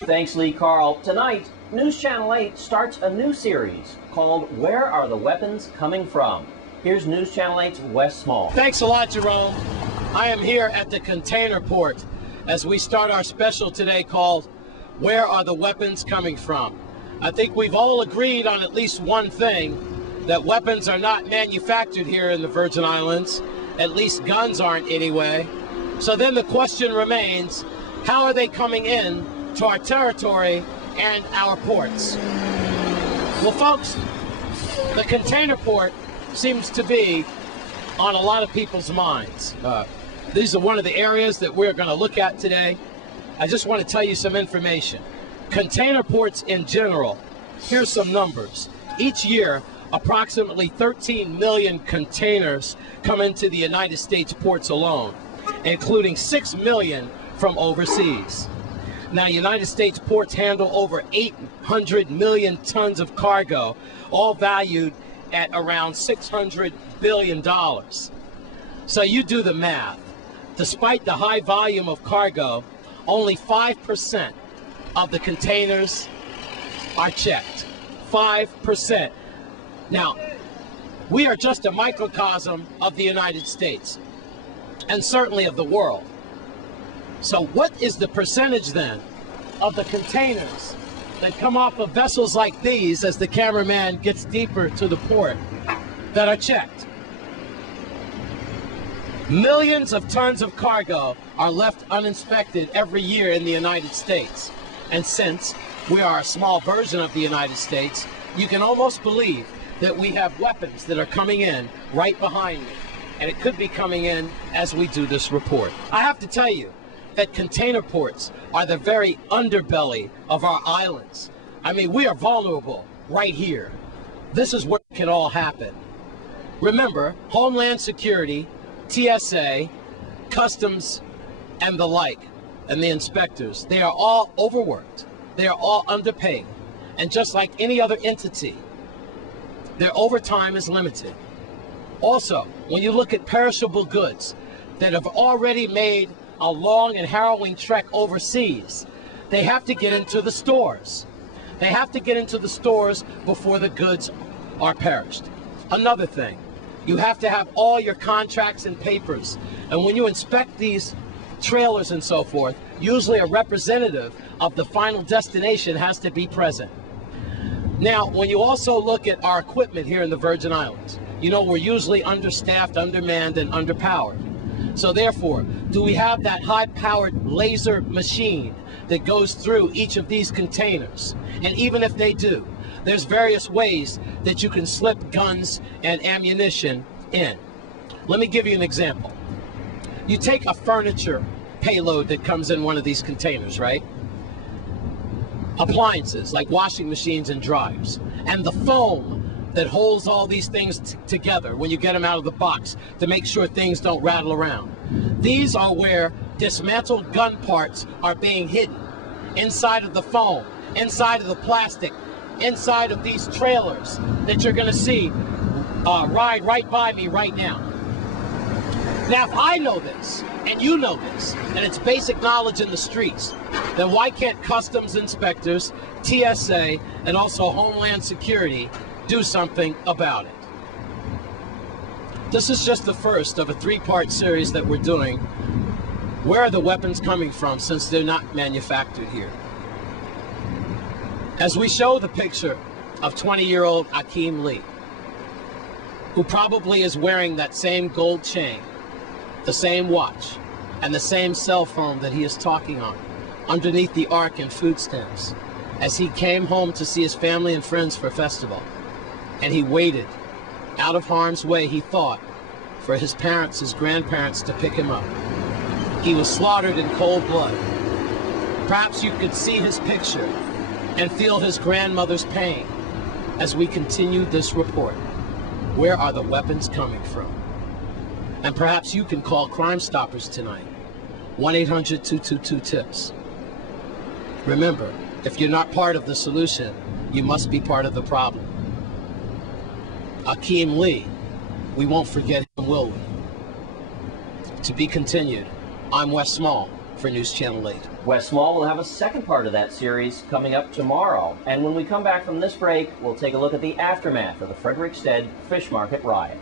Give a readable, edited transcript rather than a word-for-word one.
Thanks, Lee Carl. Tonight, News Channel 8 starts a new series called Where Are the Weapons Coming From? Here's News Channel 8's Wes Small. Thanks a lot, Jerome. I am here at the container port as we start our special today called Where Are the Weapons Coming From? I think we've all agreed on at least one thing, that weapons are not manufactured here in the Virgin Islands. At least guns aren't anyway. So then the question remains, how are they coming in to our territory and our ports? Well, folks, the container port seems to be on a lot of people's minds. These are one of the areas that we're going to look at today. I just want to tell you some information. Container ports in general, here's some numbers. Each year, approximately 13 million containers come into the United States ports alone, including 6 million from overseas. Now, United States ports handle over 800 million tons of cargo, all valued at around $600 billion. So you do the math. Despite the high volume of cargo, only 5% of the containers are checked. 5%. Now, we are just a microcosm of the United States, and certainly of the world. So what is the percentage then of the containers that come off of vessels like these as the cameraman gets deeper to the port that are checked? Millions of tons of cargo are left uninspected every year in the United States. And since we are a small version of the United States, you can almost believe that we have weapons that are coming in right behind me. And it could be coming in as we do this report. I have to tell you that container ports are the very underbelly of our islands. I mean, we are vulnerable right here. This is where it can all happen. Remember, Homeland Security, TSA, Customs, and the like, and the inspectors, they are all overworked. They are all underpaid. And just like any other entity, their overtime is limited. Also, when you look at perishable goods that have already made a long and harrowing trek overseas, they have to get into the stores. They have to get into the stores before the goods are perished. Another thing, you have to have all your contracts and papers. And when you inspect these trailers and so forth, usually a representative of the final destination has to be present. Now, when you also look at our equipment here in the Virgin Islands, you know we're usually understaffed, undermanned, and underpowered. So therefore, do we have that high-powered laser machine that goes through each of these containers? And even if they do, there's various ways that you can slip guns and ammunition in. Let me give you an example. You take a furniture payload that comes in one of these containers, right? Appliances like washing machines and dryers, and the foam that holds all these things together when you get them out of the box to make sure things don't rattle around. These are where dismantled gun parts are being hidden, inside of the foam, inside of the plastic, inside of these trailers that you're going to see ride right by me right now. Now, if I know this, and you know this, and it's basic knowledge in the streets, then why can't customs inspectors, TSA, and also Homeland Security do something about it? This is just the first of a three-part series that we're doing. Where are the weapons coming from, since they're not manufactured here? As we show the picture of 20-year-old Akeem Lee, who probably is wearing that same gold chain, the same watch, and the same cell phone that he is talking on, underneath the ark and food stamps, as he came home to see his family and friends for festival. And he waited, out of harm's way, he thought, for his parents, his grandparents, to pick him up. He was slaughtered in cold blood. Perhaps you could see his picture and feel his grandmother's pain as we continue this report. Where are the weapons coming from? And perhaps you can call Crime Stoppers tonight. 1-800-222-TIPS. Remember, if you're not part of the solution, you must be part of the problem. Akeem Lee, we won't forget him, will we? To be continued. I'm Wes Small. for News Channel 8. Wes Small will have a second part of that series coming up tomorrow. And when we come back from this break, we'll take a look at the aftermath of the Frederiksted Fish Market riot.